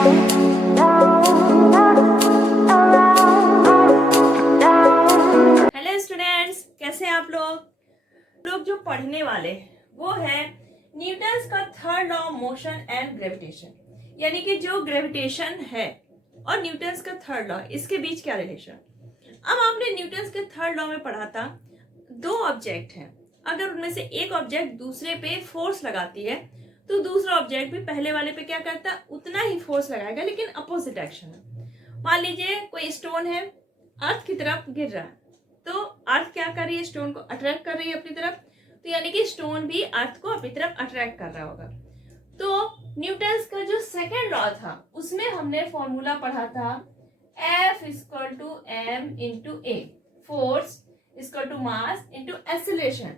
Hello students, कैसे हैं आप लोग जो पढ़ने वाले हैं वो है न्यूटन्स का third law of motion and gravitation, यानी कि जो ग्रेविटेशन है और न्यूटन्स का थर्ड लॉ, इसके बीच क्या रिलेशन। अब आपने न्यूटन्स के थर्ड लॉ में पढ़ा था, दो ऑब्जेक्ट हैं, अगर उनमें से एक ऑब्जेक्ट दूसरे पे फोर्स लगाती है तो दूसरा ऑब्जेक्ट भी पहले वाले पे क्या करता है, उतना ही फोर्स लगाएगा, लेकिन अपोजिट एक्शन में। मान लीजिए कोई स्टोन है, अर्थ की तरफ गिर रहा है, तो अर्थ क्या कर रही है, स्टोन को अट्रैक्ट कर रही है अपनी तरफ, तो यानी कि स्टोन भी अर्थ को अपनी तरफ अट्रैक्ट कर रहा होगा। तो न्यूटन्स का जो सेकेंड लॉ था उसमें हमने फॉर्मूला पढ़ा था F equal to M into A, force equal to mass into acceleration.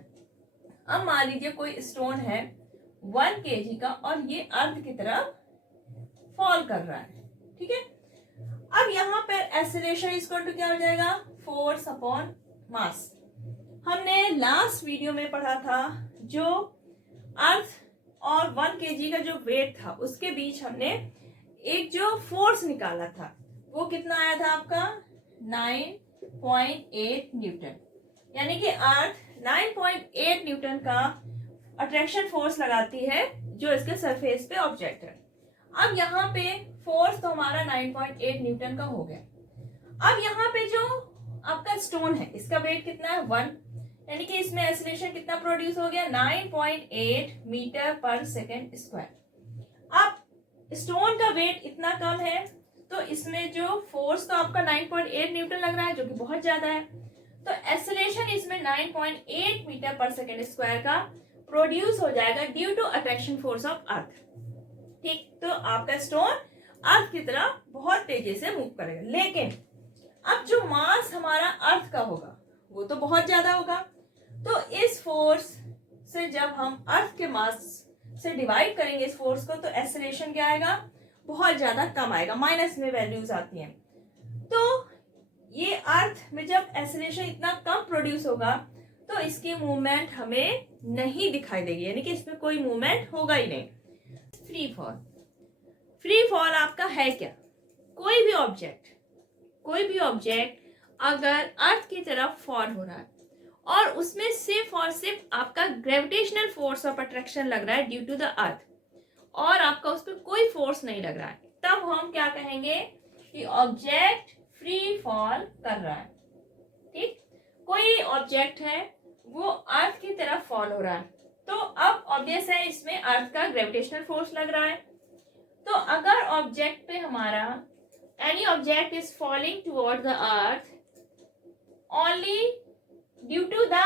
अब मान लीजिए कोई स्टोन है 1 kg का और ये अर्थ की तरफ फॉल कर रहा है, ठीक है। अब यहाँ पर एक्सीलरेशन इक्वल टू क्या हो जाएगा, फोर्स अपॉन मास। हमने लास्ट वीडियो में पढ़ा था जो अर्थ और 1 kg का जो वेट था उसके बीच हमने एक जो फोर्स निकाला था वो कितना आया था आपका 9.8 न्यूटन, यानी कि अर्थ 9.8 न्यूटन का अट्रैक्शन फोर्स लगाती है जो इसके सरफेस पे ऑब्जेक्ट है। अब यहाँ पे फोर्स तो हमारा 9.8 न्यूटन का हो गया। अब यहाँ पे जो आपका स्टोन है इसका वेट कितना है 1, यानी कि इसमें एक्सीलरेशन कितना प्रोड्यूस हो गया 9.8 मीटर पर सेकेंड स्क्वायर। अब स्टोन का वेट इतना कम है तो इसमें जो फोर्स तो आपका 9.8 न्यूटन लग रहा है जो कि बहुत ज्यादा है, तो एक्सीलरेशन इसमें 9.8 मीटर पर सेकेंड स्क्वायर का प्रोड्यूस हो जाएगा due to attraction force of earth. ठीक, तो आपका स्टोन अर्थ की तरफ बहुत तेजी से मूव करेगा, लेकिन अब जो मास हमारा अर्थ का होगा वो तो बहुत ज्यादा होगा, तो इस फोर्स से जब हम अर्थ के मास से डिवाइड करेंगे इस फोर्स को, तो एक्सीलरेशन क्या आएगा, बहुत ज्यादा कम आएगा, माइनस में वैल्यूज आती हैं। तो ये अर्थ में जब एक्सीलरेशन इतना कम प्रोड्यूस होगा तो इसकी मूवमेंट हमें नहीं दिखाई देगी, यानी कि इसमें कोई मूवमेंट होगा ही नहीं। फ्री फॉल, फ्री फॉल आपका है क्या, कोई भी ऑब्जेक्ट अगर अर्थ की तरफ फॉल हो रहा है और उसमें सिर्फ और सिर्फ आपका ग्रेविटेशनल फोर्स ऑफ अट्रैक्शन लग रहा है ड्यू टू द अर्थ और आपका उस पर कोई फोर्स नहीं लग रहा है, तब हम क्या कहेंगे कि ऑब्जेक्ट फ्री फॉल कर रहा है। ठीक, कोई ऑब्जेक्ट है वो अर्थ की तरफ फॉल हो रहा है, तो अब ऑब्वियस है इसमें अर्थ का ग्रेविटेशनल फोर्स लग रहा है। तो अगर ऑब्जेक्ट पे हमारा any object is falling toward the earth only due to the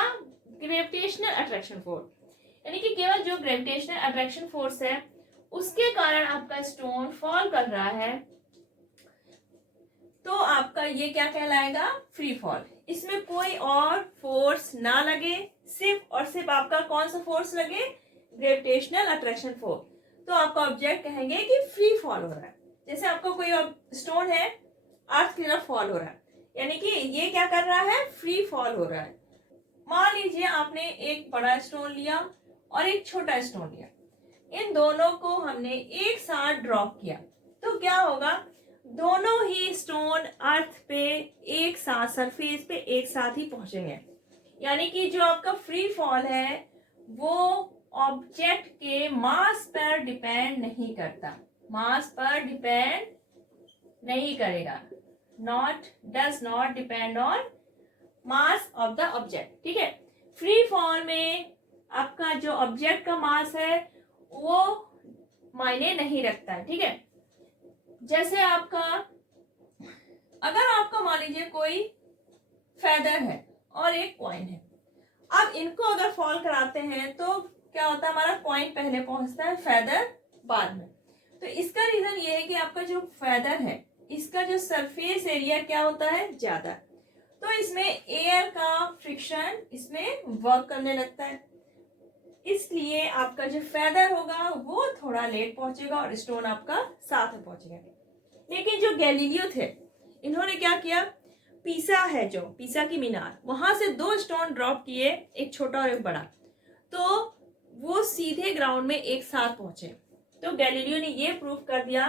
gravitational attraction force, यानी कि केवल जो ग्रेविटेशनल अट्रैक्शन फोर्स है उसके कारण आपका स्टोन फॉल कर रहा है, तो आपका ये क्या कहलाएगा, फ्री फॉल। इसमें कोई और फोर्स ना लगे, सिर्फ और सिर्फ आपका कौन सा फोर्स लगे, ग्रेविटेशनल अट्रैक्शन फोर्स, तो आपका ऑब्जेक्ट कहेंगे कि फ्री फॉल हो रहा है। जैसे आपको कोई स्टोन है अर्थ की तरफ फॉल हो रहा है, यानी कि ये क्या कर रहा है, फ्री फॉल हो रहा है। मान लीजिए आपने एक बड़ा स्टोन लिया और एक छोटा स्टोन लिया, इन दोनों को हमने एक साथ ड्रॉप किया, तो क्या होगा, दोनों ही स्टोन अर्थ पे एक साथ सरफेस पे एक साथ ही पहुंचेंगे, यानी कि जो आपका फ्री फॉल है वो ऑब्जेक्ट के मास पर डिपेंड नहीं करता, मास पर डिपेंड नहीं करेगा, does not depend on mass of the object. ठीक है, फ्री फॉल में आपका जो ऑब्जेक्ट का मास है वो मायने नहीं रखता है। ठीक है, जैसे आपका अगर आपका मान लीजिए कोई फेदर है और एक कॉइन है, अब इनको अगर फॉल कराते हैं तो क्या होता है, हमारा कॉइन पहले पहुंचता है, फेदर बाद में। तो इसका रीजन ये है कि आपका जो फेदर है इसका जो सरफेस एरिया क्या होता है, ज्यादा, तो इसमें एयर का फ्रिक्शन इसमें वर्क करने लगता है, इसलिए आपका जो फेदर होगा वो थोड़ा लेट पहुंचेगा और स्टोन आपका साथ में पहुंचेगा। लेकिन जो गैलीलियो थे इन्होंने क्या किया, पीसा है जो पीसा की मीनार, वहां से 2 स्टोन ड्रॉप किए, एक छोटा और एक बड़ा, तो वो सीधे ग्राउंड में एक साथ पहुंचे। तो गैलीलियो ने ये प्रूव कर दिया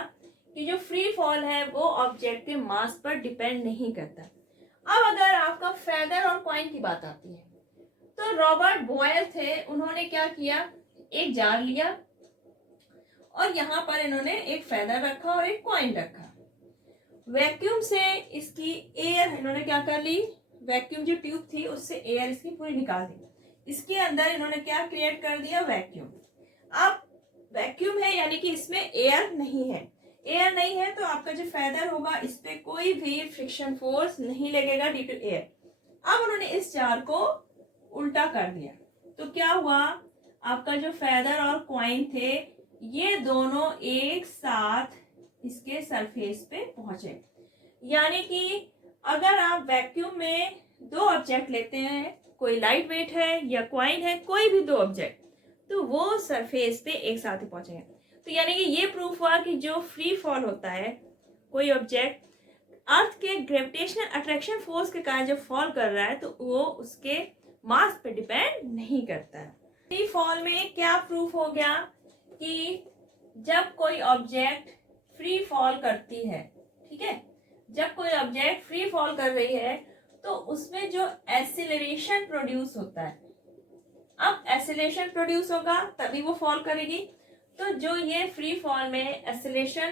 कि जो फ्री फॉल है वो ऑब्जेक्ट के मास पर डिपेंड नहीं करता। अब अगर आपका फेदर और कॉइन की बात आती है, तो रॉबर्ट बॉयल थे, उन्होंने क्या किया, एक जार लिया और यहाँ पर इन्होंने एक फेदर रखा और एक कॉइन रखा। वैक्यूम से इसकी एयर इन्होंने क्या कर ली, वैक्यूम जो ट्यूब थी उससे एयर इसकी पूरी निकाल दी। इसके अंदर इन्होंने क्या क्रिएट कर दिया, वैक्यूम। अब वैक्यूम है यानी कि इसमें एयर नहीं है, एयर नहीं है तो आपका जो फेदर होगा इस पे कोई भी फ्रिक्शन फोर्स नहीं लगेगा ड्यू टू एयर। अब उन्होंने इस जार को उल्टा कर दिया तो क्या हुआ, आपका जो फेदर और कॉइन थे ये दोनों एक साथ इसके सरफेस पे पहुंचे। यानी कि अगर आप वैक्यूम में दो ऑब्जेक्ट लेते हैं, कोई लाइट वेट है या कॉइन है, कोई भी दो ऑब्जेक्ट, तो वो सरफेस पे एक साथ ही पहुंचेंगे। तो यानी कि ये प्रूफ हुआ कि जो फ्री फॉल होता है, कोई ऑब्जेक्ट अर्थ के ग्रेविटेशनल अट्रैक्शन फोर्स के कारण जब फॉल कर रहा है तो वो उसके मास पे डिपेंड नहीं करता है। फ्री फॉल में क्या प्रूफ हो गया कि जब कोई ऑब्जेक्ट फ्री फॉल करती है, ठीक है, जब कोई ऑब्जेक्ट फ्री फॉल कर रही है तो उसमें जो एक्सीलरेशन प्रोड्यूस होता है, अब एक्सीलरेशन प्रोड्यूस होगा तभी वो फॉल करेगी। तो जो ये फ्री फॉल में एक्सीलरेशन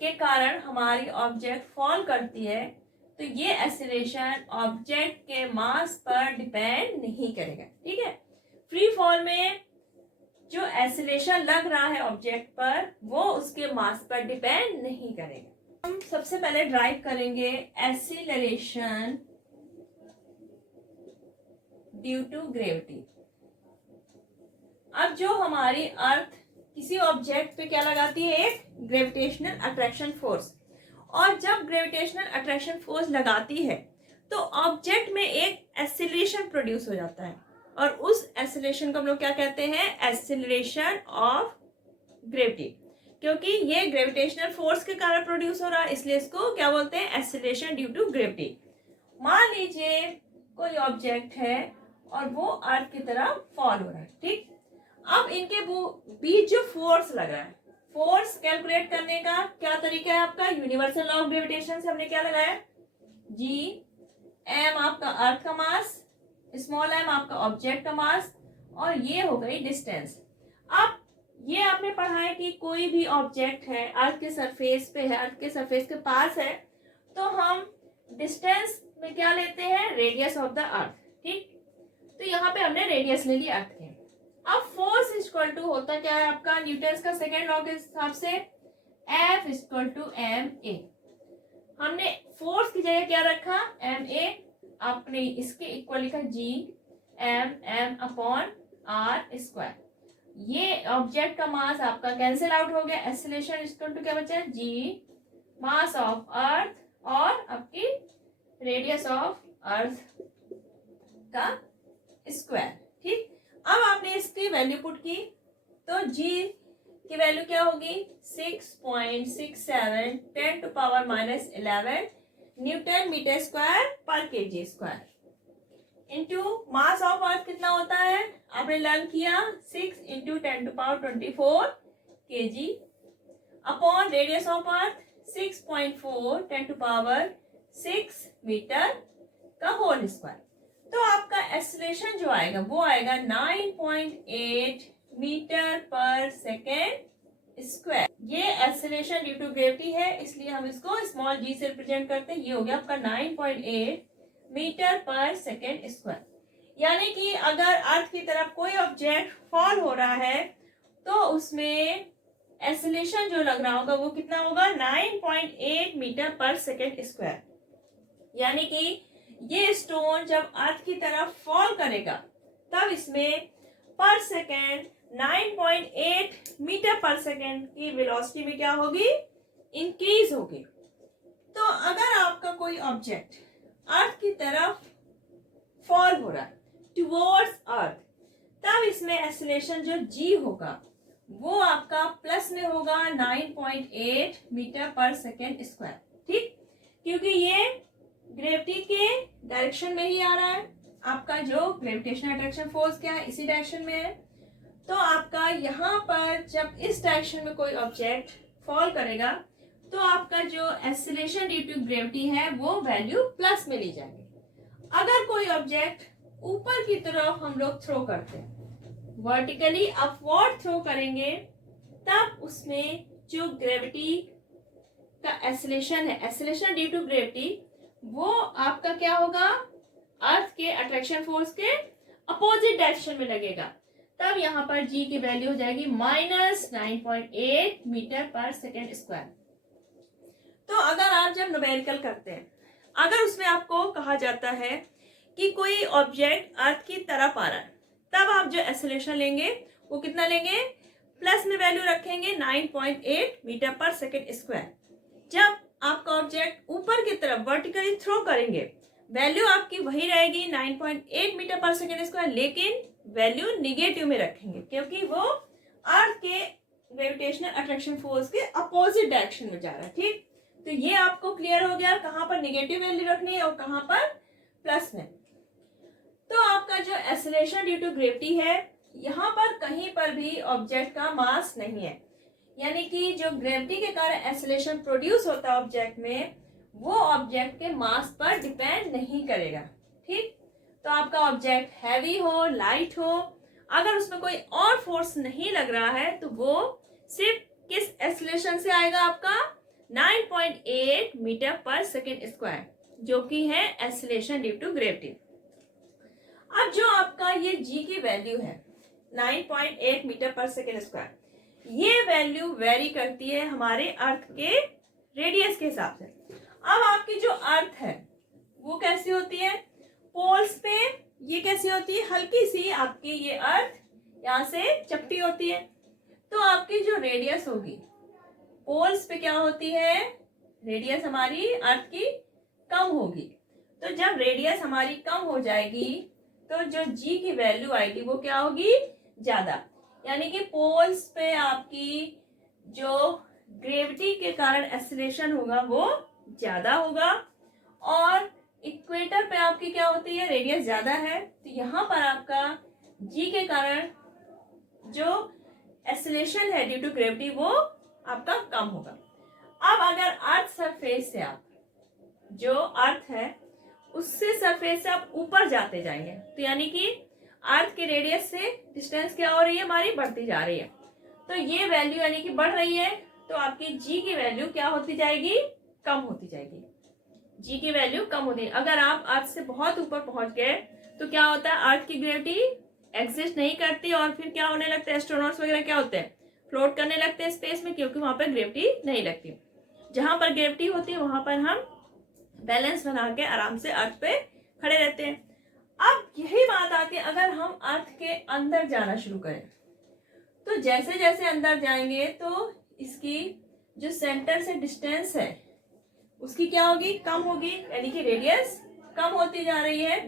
के कारण हमारी ऑब्जेक्ट फॉल करती है तो ये एक्सीलरेशन ऑब्जेक्ट के मास पर डिपेंड नहीं करेगा, ठीक है। फ्री फॉल में जो एक्सीलरेशन लग रहा है ऑब्जेक्ट पर वो उसके मास पर डिपेंड नहीं करेगा। हम सबसे पहले ड्राइव करेंगे एक्सीलरेशन ड्यू टू ग्रेविटी। अब जो हमारी अर्थ किसी ऑब्जेक्ट पे क्या लगाती है, एक ग्रेविटेशनल अट्रैक्शन फोर्स, और जब ग्रेविटेशनल अट्रैक्शन फोर्स लगाती है तो ऑब्जेक्ट में एक एक्सीलरेशन प्रोड्यूस हो जाता है और उस एक्सीलरेशन को हम लोग क्या कहते हैं, एक्सीलरेशन ऑफ ग्रेविटी। क्योंकि ये ग्रेविटेशनल फोर्स के कारण प्रोड्यूस हो रहा है इसलिए इसको क्या बोलते हैं, एक्सीलरेशन ड्यू टू ग्रेविटी। मान लीजिए कोई ऑब्जेक्ट है और वो अर्थ की तरफ फॉल हो रहा है, ठीक। अब इनके बीच जो फोर्स लग रहा है, फोर्स कैलकुलेट करने का क्या तरीका है आपका, यूनिवर्सल लॉ ऑफ ग्रेविटेशन से हमने क्या लगाया, जी एम आपका अर्थ का मास, स्मॉल एम आपका ऑब्जेक्ट का मास, और ये हो गई डिस्टेंस। अब ये आपने पढ़ा है कि कोई भी ऑब्जेक्ट है अर्थ के सरफेस पे है, अर्थ के सरफेस के पास है, तो हम डिस्टेंस में क्या लेते हैं, रेडियस ऑफ द अर्थ, ठीक। तो यहाँ पे हमने रेडियस ले लिया अर्थ के। अब फोर्स इक्वल टू होता क्या है आपका, न्यूटन का सेकेंड लॉ के हिसाब से F equal to M A. हमने फोर्स की जगह क्या रखा, एम ए, आपने इसके इक्वल लिखा G M M upon R square. ये ऑब्जेक्ट का मास आपका कैंसिल आउट हो गया, एक्सीलरेशन इक्वल टू क्या बचा, जी मास ऑफ अर्थ और आपकी रेडियस ऑफ अर्थ का स्क्वायर, ठीक। अब आपने इसकी वैल्यू पुट की तो जी की वैल्यू क्या होगी, 6.67 10 to power -11 newton metre square per KG square into mass of earth कितना होता है, आपने लर्न किया 6 into 10 to power 24 KG upon radius of earth 6.4 10 to power 6 metre का होल स्क्वायर। तो आपका एक्सीलरेशन जो आएगा वो आएगा 9.8 मीटर पर सेकेंड स्क्वायर। ये एक्सीलरेशन ड्यू टू ग्रेविटी है इसलिए हम इसको स्मॉल जी से रिप्रेजेंट करते हैं। ये हो गया आपका 9.8 मीटर पर सेकेंड स्क्वायर। यानी कि अगर अर्थ की तरफ कोई ऑब्जेक्ट फॉल हो रहा है तो उसमें एक्सीलरेशन जो लग रहा होगा वो कितना होगा, 9.8 मीटर पर सेकेंड स्क्वायर। यानी कि ये स्टोन जब अर्थ की तरफ फॉल करेगा तब इसमें पर सेकेंड 9.8 मीटर पर सेकेंड की वेलोसिटी में क्या होगी, इंक्रीज होगी। तो अगर आपका कोई ऑब्जेक्ट अर्थ की तरफ फॉल हो रहा है टुवर्ड्स अर्थ, तब इसमें एक्सीलरेशन जो जी होगा वो आपका प्लस में होगा 9.8 मीटर पर सेकेंड स्क्वायर, ठीक। क्योंकि ये ग्रेविटी के डायरेक्शन में ही आ रहा है, आपका जो ग्रेविटेशनल अट्रैक्शन फोर्स क्या है इसी डायरेक्शन में है। तो आपका यहाँ पर जब इस डायरेक्शन में कोई ऑब्जेक्ट फॉल करेगा तो आपका जो एक्सीलरेशन ड्यू टू ग्रेविटी है वो वैल्यू प्लस में ली जाएगी। अगर कोई ऑब्जेक्ट ऊपर की तरफ हम लोग थ्रो करते हैं, वर्टिकली अपवर्ड थ्रो करेंगे, तब उसमें जो ग्रेविटी का एक्सीलरेशन है, एक्सीलरेशन ड्यू टू ग्रेविटी, वो आपका क्या होगा, अर्थ के अट्रैक्शन फोर्स के अपोजिट डायरेक्शन में लगेगा। तब यहाँ पर जी की वैल्यू हो जाएगी -9.8 मीटर पर सेकेंड स्क्वायर। तो अगर आप जब न्यूमेरिकल करते हैं, अगर उसमें आपको कहा जाता है कि कोई ऑब्जेक्ट अर्थ की तरफ आ रहा है, तब आप जो एक्सीलरेशन लेंगे वो कितना लेंगे, प्लस में वैल्यू रखेंगे 9.8 मीटर पर सेकेंड स्क्वायर। जब आपका ऑब्जेक्ट ऊपर की तरफ वर्टिकली थ्रो करेंगे, वैल्यू आपकी वही रहेगी 9.8 मीटर पर सेकेंड स्क्वायर, लेकिन वैल्यू निगेटिव में रखेंगे क्योंकि वो अर्थ के ग्रेविटेशनल अट्रैक्शन फोर्स के अपोजिट डायरेक्शन में जा रहा है। ठीक, तो ये आपको क्लियर हो गया कहां पर निगेटिव वैल्यू रखनी है और कहां पर प्लस में। तो आपका जो एक्सीलरेशन ड्यू टू ग्रेविटी है, यहाँ पर कहीं पर भी ऑब्जेक्ट का मास नहीं है, यानी कि जो ग्रेविटी के कारण एक्सीलरेशन प्रोड्यूस होता है ऑब्जेक्ट में, वो ऑब्जेक्ट के मास पर डिपेंड नहीं करेगा। ठीक, तो आपका ऑब्जेक्ट हैवी हो, लाइट हो, अगर उसमें कोई और फोर्स नहीं लग रहा है तो वो सिर्फ किस एक्सीलरेशन से आएगा, आपका 9.8 मीटर पर सेकेंड स्क्वायर, जो कि है एक्सीलरेशन ड्यू टू ग्रेविटी। अब जो आपका ये जी की वैल्यू है 9.8 मीटर पर सेकेंड स्क्वायर, ये वैल्यू वेरी करती है हमारे अर्थ के रेडियस के हिसाब से। अब आपकी जो अर्थ है वो कैसी होती है, पोल्स पे ये कैसी होती है, हल्की सी आपकी ये अर्थ यहाँ से चपटी होती है। तो आपकी जो रेडियस होगी पोल्स पे क्या होती है, रेडियस हमारी अर्थ की कम होगी। तो जब रेडियस हमारी कम हो जाएगी तो जो जी की वैल्यू आएगी वो क्या होगी, ज्यादा, यानी कि पोल्स पे आपकी जो ग्रेविटी के कारण एक्सीलरेशन होगा वो ज्यादा होगा, और इक्वेटर पे आपकी क्या होती है, रेडियस ज्यादा है, तो यहाँ पर आपका जी के कारण जो एक्सीलरेशन है ड्यू टू ग्रेविटी वो आपका कम होगा। अब अगर अर्थ सरफेस से आप जो अर्थ है उससे सरफेस से आप ऊपर जाते जाएंगे, तो यानी कि अर्थ के रेडियस से डिस्टेंस क्या हो रही है, हमारी बढ़ती जा रही है, तो ये वैल्यू यानी कि बढ़ रही है, तो आपकी जी की वैल्यू क्या होती जाएगी, कम होती जाएगी। जी की वैल्यू कम होती है। अगर आप अर्थ से बहुत ऊपर पहुंच गए तो क्या होता है, अर्थ की ग्रेविटी एग्जिस्ट नहीं करती और फिर क्या होने लगता है, एस्ट्रोनॉट्स वगैरह क्या होते हैं, फ्लोट करने लगते हैं स्पेस में, क्योंकि वहां पर ग्रेविटी नहीं लगती। जहां पर ग्रेविटी होती है वहां पर हम बैलेंस बना के आराम से अर्थ पे खड़े रहते हैं। अब यही बात आती है अगर हम अर्थ के अंदर जाना शुरू करें, तो जैसे जैसे अंदर जाएंगे तो इसकी जो सेंटर से डिस्टेंस है उसकी क्या होगी, कम होगी, यानी कि रेडियस कम होती जा रही है,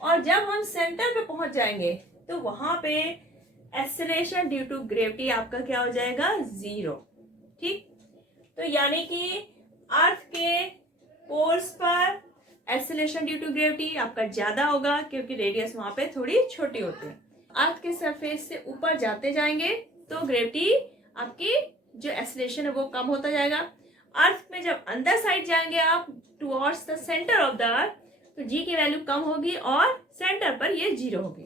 और जब हम सेंटर पे पहुंच जाएंगे तो वहां पे एक्सीलरेशन ड्यू टू ग्रेविटी आपका क्या हो जाएगा, 0। ठीक, तो यानी कि अर्थ के पोल्स पर एक्सीलरेशन ड्यू टू ग्रेविटी आपका ज्यादा होगा क्योंकि रेडियस वहां पे थोड़ी छोटी होती है। अर्थ के सरफेस से ऊपर जाते जाएंगे तो ग्रेविटी आपकी जो एक्सीलरेशन है वो कम होता जाएगा। अर्थ में जब अंदर साइड जाएंगे आप towards the centre of the earth, तो जी की वैल्यू कम होगी और सेंटर पर ये 0 होगी।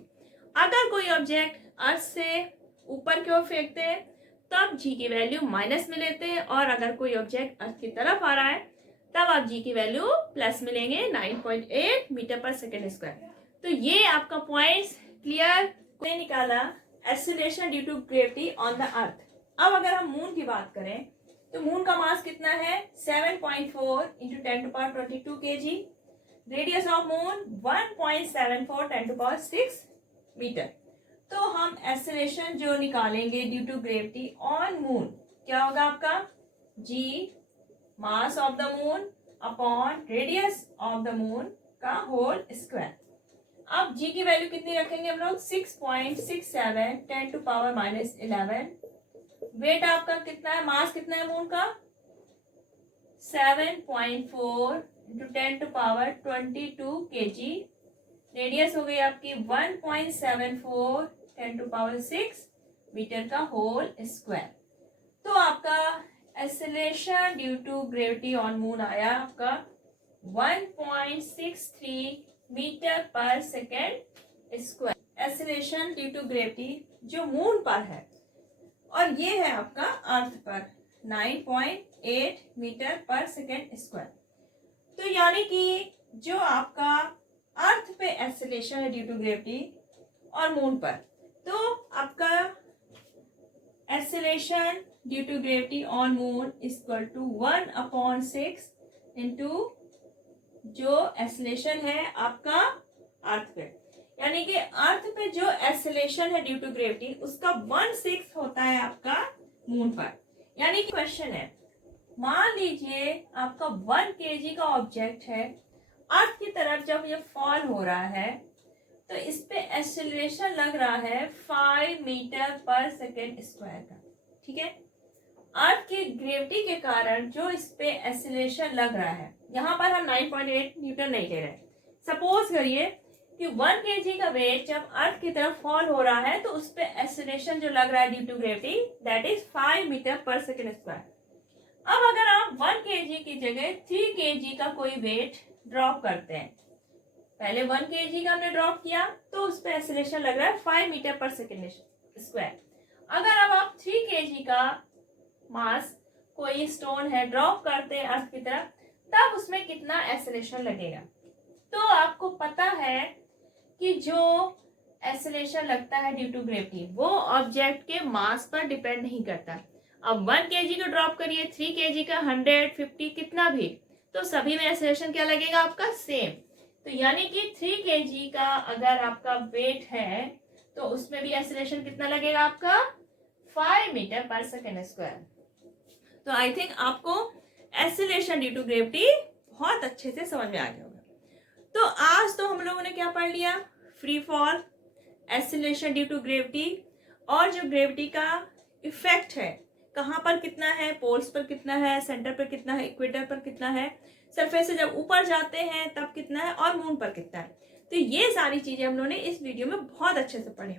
अगर कोई ऑब्जेक्ट अर्थ से ऊपर की ओर फेंकते हैं तब जी की वैल्यू माइनस में लेते हैं, और अगर कोई ऑब्जेक्ट अर्थ की तरफ आ रहा है तब आप जी की वैल्यू प्लस में लेंगे 9.8 मीटर पर सेकेंड स्क्वायर। तो ये आपका पॉइंट्स क्लियर निकाला acceleration due to gravity on the earth. अब अगर हम मून की बात करें तो मून का मास कितना है, 7.4 × 10⁻22 kg, radius of moon 1.74 10⁻6 metre. तो हम एक्सीलरेशन जो निकालेंगे due to gravity on moon क्या होगा आपका, G mass of the moon upon radius of the moon का होल स्क्वायर। अब जी की वैल्यू कितनी रखेंगे हम लोग, 6.67 10⁻11। वेट आपका कितना है, मास कितना है मून का, 7.4 × 10⁻22 kg। रेडियस हो गई आपकी 1.74 10⁻6 मीटर का होल स्क्वायर। तो आपका acceleration due to gravity on moon आया आपका 1.63 metre per second square. Acceleration due to gravity जो मून पर है और ये है आपका अर्थ पर 9.8 मीटर पर सेकेंड स्क्वायर। तो यानी कि जो आपका अर्थ पे एक्सेलरेशन है ड्यू टू ग्रेविटी और मून पर, तो आपका acceleration due to gravity on moon equal to 1/6 into जो एक्सेलरेशन है आपका अर्थ पे, यानी कि अर्थ पे जो एक्सेलरेशन है ड्यू टू ग्रेविटी उसका 1/6 होता है आपका मून पर। यानी कि क्वेश्चन है, मान लीजिए आपका 1 kg का ऑब्जेक्ट है, अर्थ की तरफ जब ये फॉल हो रहा है तो इस पे एक्सेलरेशन लग रहा है 5 मीटर पर सेकेंड स्क्वायर का। ठीक है, अर्थ की ग्रेविटी के कारण जो इस पे एक्सेलरेशन लग रहा है, यहाँ पर हम 9.8 न्यूटन नहीं ले रहे। सपोज करिए कि 1 kg का वेट जब अर्थ की तरफ फॉल हो रहा है तो उस पे एक्सेलरेशन जो लग रहा है due to gravity that is 5 metre per second square. अब अगर आप 1 kg की जगह 3 kg का कोई वेट ड्रॉप करते हैं, पहले 1 kg का हमने ड्रॉप किया तो उस पे एक्सेलरेशन लग रहा है 5 मीटर पर सेकेंड स्क्वायर। अगर अब आप 3 kg का मास कोई स्टोन है ड्रॉप करते हैं अर्थ की तरफ, तब उसमें कितना एक्सेलरेशन लगेगा। तो आपको पता है कि जो एक्सेलरेशन लगता है ड्यू टू ग्रेविटी वो ऑब्जेक्ट के मास पर डिपेंड नहीं करता। अब 1 kg का ड्रॉप करिए, 3 kg का, 150 कितना भी, तो सभी में एक्सेलरेशन क्या लगेगा आपका सेम। तो यानी कि 3 kg का अगर आपका वेट है तो उसमें भी एक्सेलरेशन कितना लगेगा आपका 5 मीटर पर सेकेंड स्क्वायर। तो आई थिंक आपको एक्सेलरेशन ड्यू टू ग्रेविटी बहुत अच्छे से समझ में आ गया होगा। तो आज तो हम लोगों ने क्या पढ़ लिया, free fall, acceleration due to gravity और जो ग्रेविटी का इफेक्ट है, कहाँ पर कितना है, पोल्स पर कितना है, सेंटर पर कितना है, इक्वेटर पर कितना है, सरफेस से जब ऊपर जाते हैं तब कितना है और मून पर कितना है। तो ये सारी चीजें हम लोगों ने इस वीडियो में बहुत अच्छे से पढ़ी।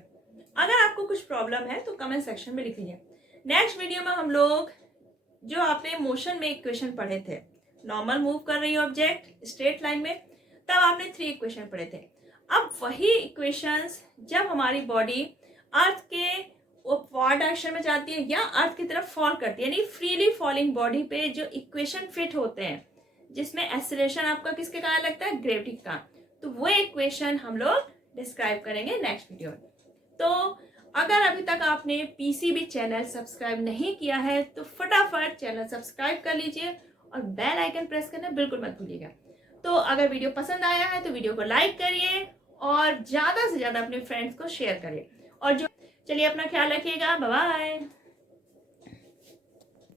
अगर आपको कुछ प्रॉब्लम है तो कमेंट सेक्शन में लिख लीजिए। नेक्स्ट वीडियो में हम लोग जो आपने मोशन में इक्वेशन पढ़े थे, नॉर्मल मूव कर रही ऑब्जेक्ट स्ट्रेट लाइन में, तब आपने 3 इक्वेशन पढ़े थे। अब वही इक्वेशंस जब हमारी बॉडी अर्थ के अपवर्ड डायरेक्शन में जाती है या अर्थ की तरफ फॉल करती है, यानी फ्रीली फॉलिंग बॉडी पे जो इक्वेशन फिट होते हैं जिसमें एक्सेलरेशन आपका किसके कारण लगता है, ग्रेविटी का, तो वो इक्वेशन हम लोग डिस्क्राइब करेंगे नेक्स्ट वीडियो में। तो अगर अभी तक आपने पीसीबी चैनल सब्सक्राइब नहीं किया है तो फटाफट चैनल सब्सक्राइब कर लीजिए और बेल आइकन प्रेस करना बिल्कुल मत भूलिएगा। तो अगर वीडियो पसंद आया है तो वीडियो को लाइक करिए और ज़्यादा से ज़्यादा अपने फ्रेंड्स को शेयर करिए। और जो चलिए अपना ख्याल रखिएगा, बाय बाय।